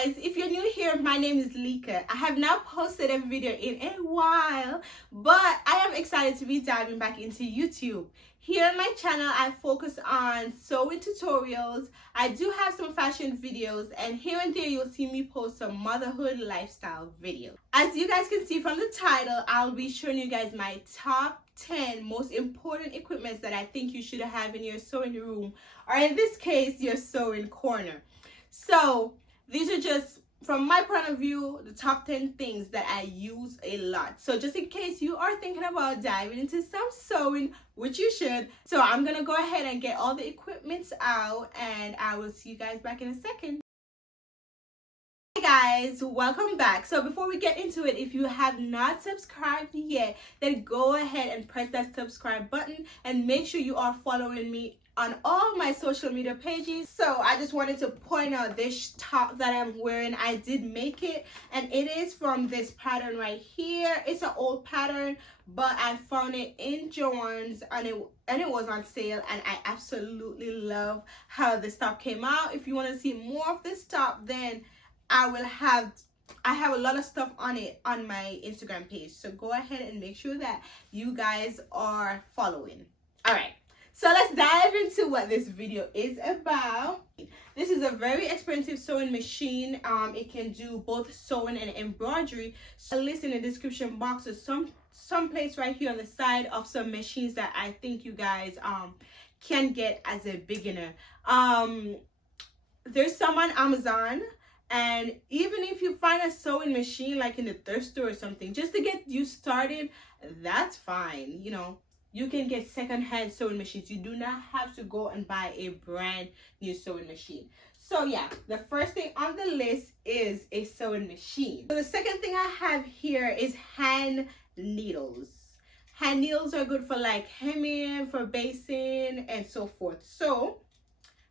guys, if you're new here, my name is Leeka. I have not posted a video in a while, but I am excited to be diving back into YouTube. Here on my channel, I focus on sewing tutorials. I do have some fashion videos, and here and there you'll see me post some motherhood lifestyle videos. As you guys can see from the title, I'll be showing you guys my top 10 most important equipments that I think you should have in your sewing room, or in this case, your sewing corner. So these are just, from my point of view, the top 10 things that I use a lot. So just in case you are thinking about diving into some sewing, which you should, so I'm gonna go ahead and get all the equipments out, and I will see you guys back in a second. Hey guys, welcome back. So before we get into it, if you have not subscribed yet, then go ahead and press that subscribe button and make sure you are following me on all my social media pages. So I just wanted to point out this top that I'm wearing. I did make it, and it is from this pattern right here. It's an old pattern, but I found it in Joann's, and it was on sale, and I absolutely love how this top came out. If you want to see more of this top, then I have a lot of stuff on it on my Instagram page, so go ahead and make sure that you guys are following. All right, so let's dive into what this video is about. This is a very expensive sewing machine. It can do both sewing and embroidery. So I'll list in the description box or some place right here on the side of some machines that I think you guys can get as a beginner. There's some on Amazon. And even if you find a sewing machine like in the thrift store or something, just to get you started, that's fine. You know, you can get secondhand sewing machines. You do not have to go and buy a brand new sewing machine. So yeah, the first thing on the list is a sewing machine. So the second thing I have here is hand needles. Hand needles are good for like hemming, for basting, and so forth. So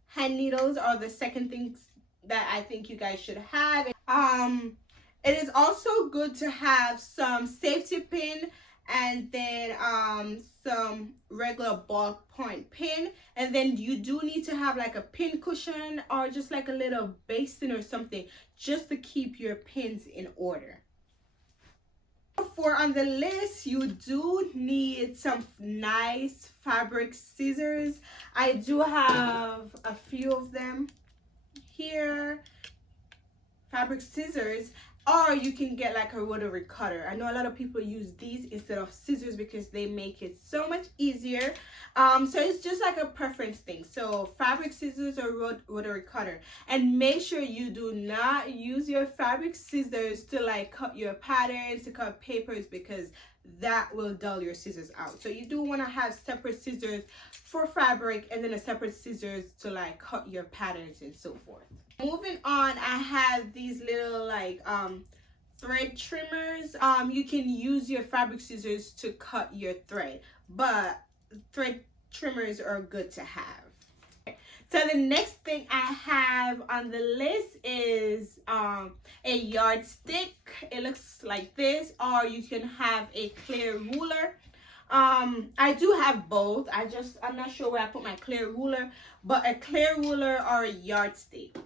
hand needles are the second thing that I think you guys should have. It is also good to have some safety pin, and then some regular ballpoint pin, and then you do need to have like a pin cushion or just like a little basin or something just to keep your pins in order. For on the list, you do need some nice fabric scissors. I do have a few of them here, fabric scissors, or you can get like a rotary cutter. I know a lot of people use these instead of scissors because they make it so much easier. So it's just like a preference thing. So fabric scissors or rotary cutter, and make sure you do not use your fabric scissors to like cut your patterns, to cut papers, because that will dull your scissors out. So you do want to have separate scissors for fabric and then a separate scissors to like cut your patterns and so forth. Moving on, I have these little like thread trimmers. You can use your fabric scissors to cut your thread, but thread trimmers are good to have. So the next thing I have on the list is a yardstick. It looks like this, or you can have a clear ruler. I do have both. I'm not sure where I put my clear ruler, but a clear ruler or a yardstick.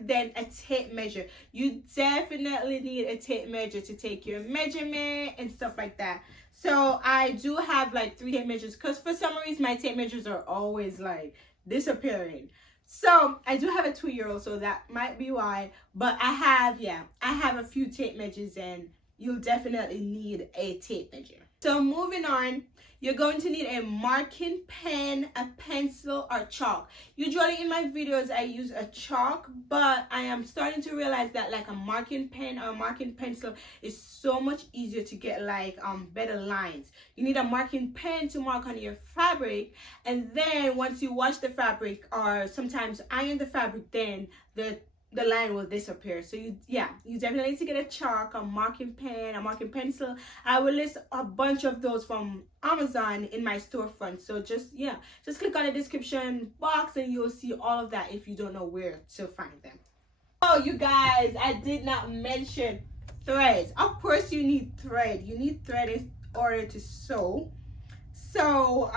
Then a tape measure. You definitely need a tape measure to take your measurement and stuff like that. So I do have like 3 tape measures, because for some reason my tape measures are always like disappearing. So I do have a 2-year-old, so that might be why. But I have a few tape measures, and you'll definitely need a tape measure. So moving on, you're going to need a marking pen, a pencil, or chalk. Usually in my videos I use a chalk, but I am starting to realize that like a marking pen or a marking pencil is so much easier to get like better lines. You need a marking pen to mark on your fabric, and then once you wash the fabric or sometimes iron the fabric, then the line will disappear. So you definitely need to get a chalk, a marking pen, a marking pencil. I will list a bunch of those from Amazon in my storefront. So just click on the description box and you'll see all of that if you don't know where to find them. Oh, you guys, I did not mention threads. Of course you need thread. You need thread in order to sew. So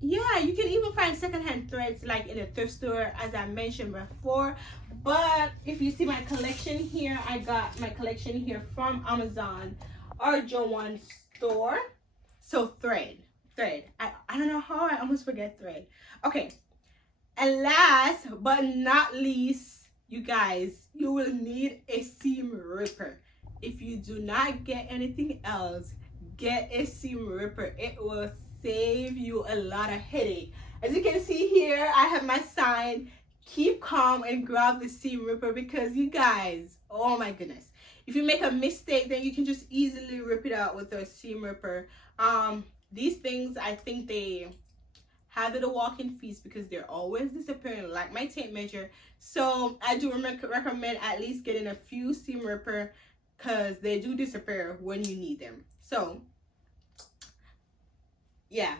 yeah, you can even find secondhand threads like in a thrift store, as I mentioned before. But if you see my collection here, I got my collection here from Amazon or Joanne store. So thread. I don't know how I almost forget thread. Okay. And last but not least, you guys, you will need a seam ripper. If you do not get anything else, get a seam ripper. It will save you a lot of headache. As you can see here, I have my sign, keep calm and grab the seam ripper, because you guys, oh my goodness, if you make a mistake, then you can just easily rip it out with a seam ripper. These things, I think they have the walk-in fees because they're always disappearing, like my tape measure. So I do recommend at least getting a few seam ripper, because they do disappear when you need them. So yeah,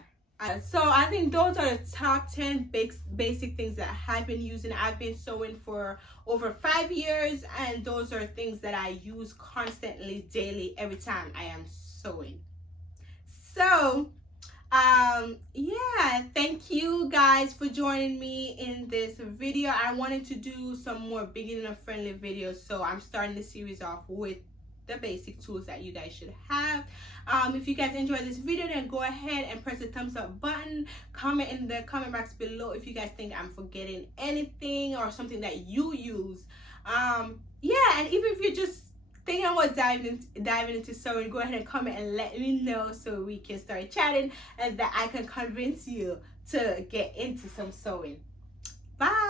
so I think those are the top 10 basic things that I've been using. I've been sewing for over 5 years, and those are things that I use constantly, daily, every time I am sewing. So yeah, thank you guys for joining me in this video. I wanted to do some more beginner friendly videos, so I'm starting the series off with the basic tools that you guys should have. If you guys enjoyed this video, then go ahead and press the thumbs up button. Comment in the comment box below if you guys think I'm forgetting anything or something that you use. Yeah, and even if you're just thinking about diving into sewing, go ahead and comment and let me know so we can start chatting and that I can convince you to get into some sewing. Bye.